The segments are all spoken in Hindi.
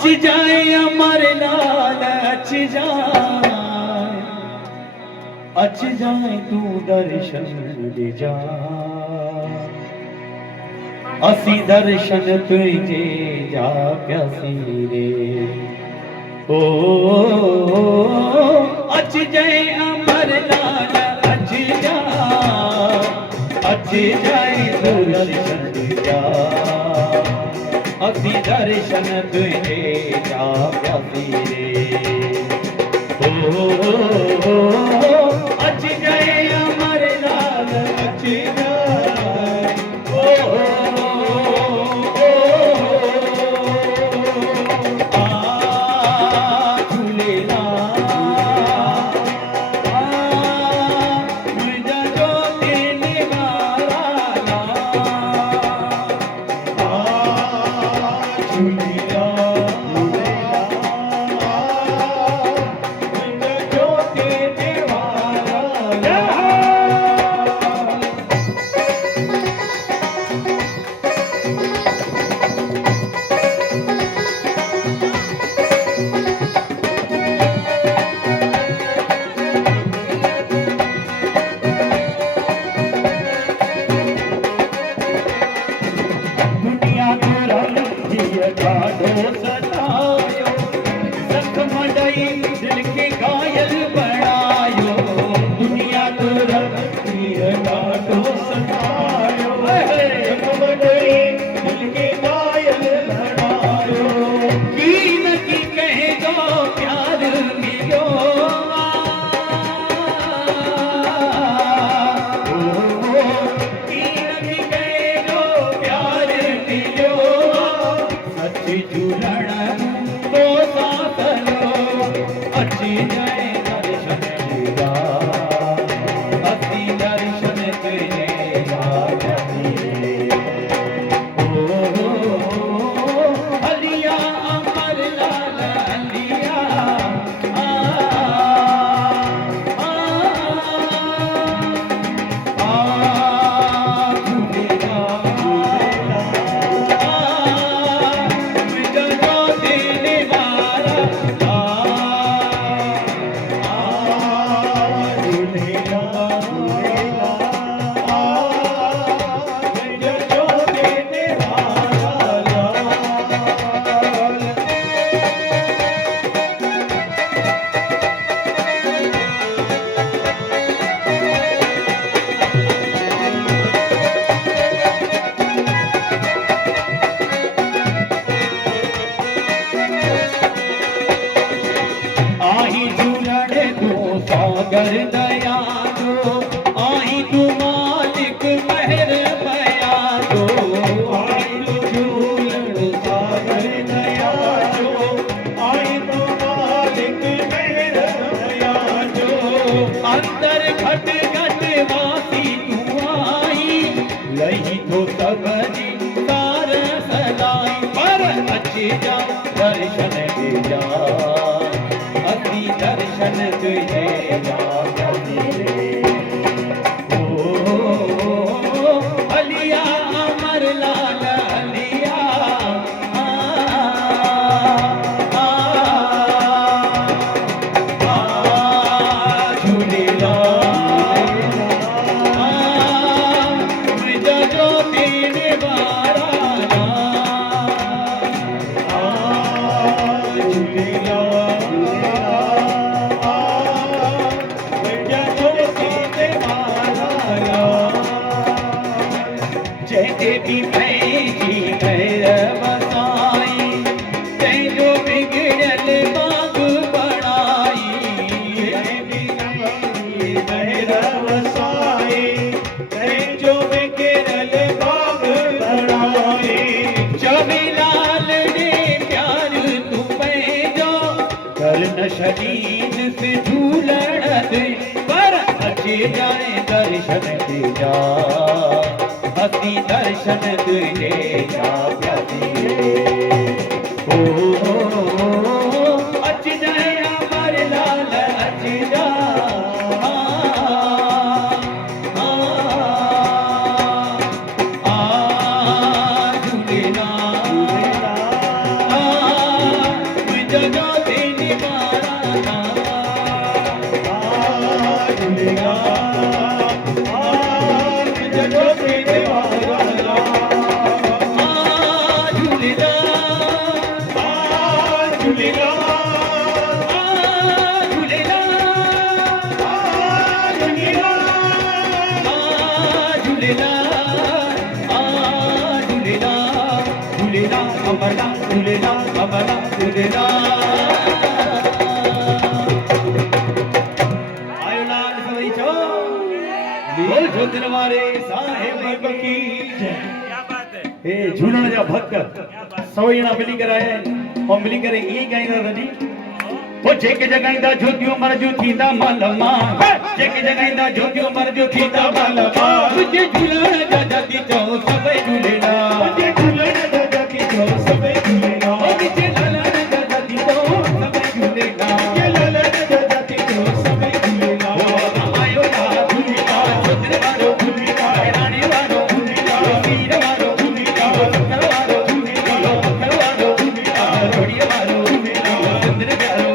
अच जाए अमर लाल अच जाए तू दर्शन दे जा असी दर्शन तुझे जा प्यासी रे ओ अच जाए अमर लाल अच जाए तू दर्शन दे जा असी दर्शन तुझे जा प्यासी रे ओ अच जाए अमर लाल अच जाए सागर दयालो आई तू मालिक मेहर बयालो आई तू झूलण सागर दयालो आई तू मालिक मेहर बयालो अंदर घट घट वासी तू आई लही तो सबरी सार सदाई पर अच जा दर्शन दे जा असी दर्शन तुझे जा अलिया अमर लाल अलिया झूलेला जो तेरे बारा झूलेला देवी जी भैर बसाई तेजो बिगड़ल बाग बढ़ाई देवी भैर बसाई तेजो बिगड़ल बाग बढ़ाई जबी लाल ने प्यार तू पैजो कर न शरीर से झूलण दे पर अचे जाए दर्शन दे जा असी दर्शन तुझे जा प्यासी ओ अच जाए अमर लाल अच जा झूलेला अमरनाथ झूलेलाल अमरनाथ झूलेलाल आयो लाल सवई चो बोल ज्योतिन वारे साहेब की जय हे झूलण जा भक्त सवई जना मिली करे आया आहिनि और मिली करे ई गाईंदा तॾी ओ जेके जगाईंदा ज्योतियूं मरजू थींदा मालमा जेके जगाईंदा ज्योतियूं मरजू थींदा मालमा तुझे झूलण जा जाती चओ सभई झूलेलाल तुझे झूलण जा जाती चओ सभई झूलेलाल ओ तुझे लालण जा जाती चओ सभई झूलेलाल के लालण जा जाती चओ सभई झूलेलाल आयो ला झूलेलाल ज्योतिन वारो झूलेलाल राणी वारो झूलेलाल वीर वारो झूलेलाल शंकर वारो झूलेलाल मखर वारो झूलेलाल रोड़ी वारो झूलेलाल चंद्र प्यारो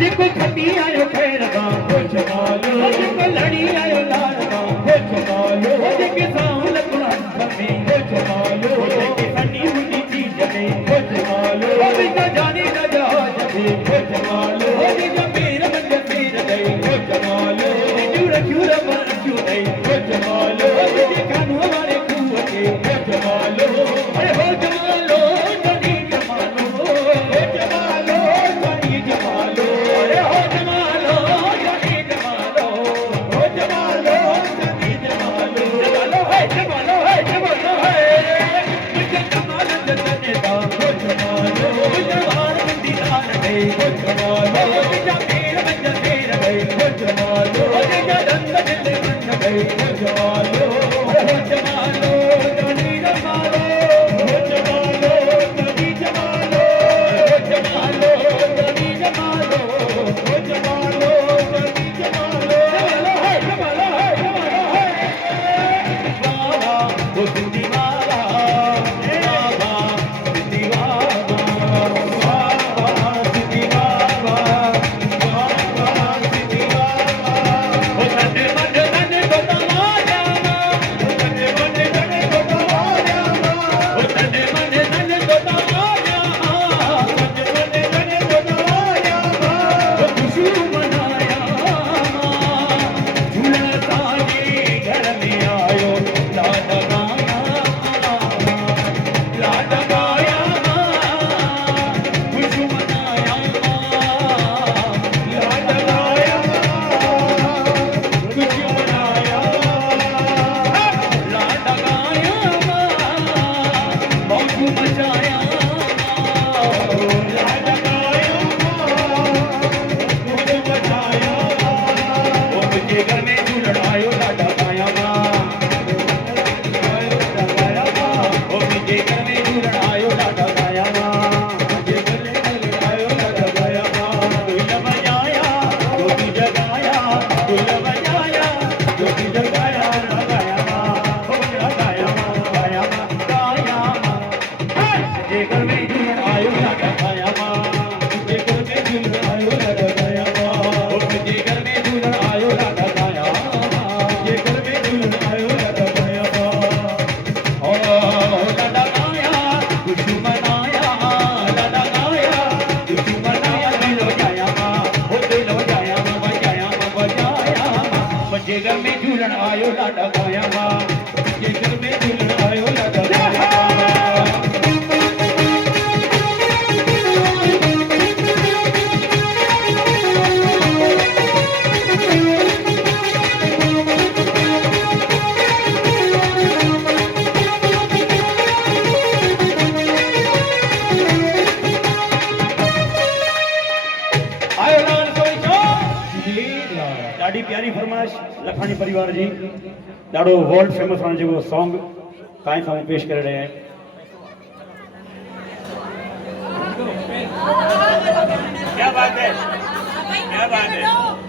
जेको खटी आयो खैर दा हो जमालो जेको लड़ी आयो लाड़ दा हो जमालो जेके साऊं लखड़ा बने हो जमालो जेके सनी मुनी चीज ने हो जमालो बिना जाने न जा जबे हो जमालो जेका मेर मंज तेर गई हो जमालो जुड़ क्यों मर क्यों नहीं हो जमालो जेके कानू हमारे कुआ के हो जमालो अरे हो जमालो जानी जमालो हो जमालो जानी जमालो अरे हो जमालो जानी जमालो हो जमालो जानी जमालो जमालो है जमालो है मुझे जमालो जतने दा हो जमालो जवान बंदी दान गई हो जमालो जा मेर मंज तेर गई हो जमालो जा दंद दिल बन गई हो जमालो हो जमालो जानी जमालो हो जमालो जानी जमालो हो जमालो जानी जमालो हो जमालो जानी जमालो जमालो है बाबा वो सिंधी बाबा बाबा सिंधी बाबा बाबा सिंधी बाबा बाबा सिंधी बाबा वो तने मन तने तो तमाया वो तने मन तने तो तमाया वो तने मन तने तो तमाया तने मन तने तो तमाया वो खुशी मनाया झूलता जी घर में आयो लाड गाया खुशी मनाया लाड गाया खुशी मनाया लाड गाया मौज मचाया लाड गाया मौज मचाया वो मुझे घर में झूलण आयो लाड गाया ओ मुझे घर में झूलण आयो लाड गाया मुझे घर में झूलण आयो लाड गाया दुल बजाया गोपी जगाया दुल बजाया गोपी जगाया गाया हो गाया गाया गाया मुझे घर में झूलण आयो लाड गाया मुझे घर में झूलण आयो लाड गाया ओ मुझे घर में झूलण आयो लाड गाया मुझे घर में झूलण आयो लाड गाया ओ लाड गाया खुशी मनाया लाड गाया खुशी मनाया दिल जाया हो दिल जाया बजाया मुझे घर में झूलण आयो लाड गाया मुझे घर में झूलण आयो लाड गाया आयो लाल कोई जी ॾाढी प्यारी फरमाइश लखानी परिवार जी ॾाढो वर्ल्ड फेमस आहे जेको सॉन्ग तव्हां साम्हूं पेश करे रहिया आहिनि क्या बात है क्या बात है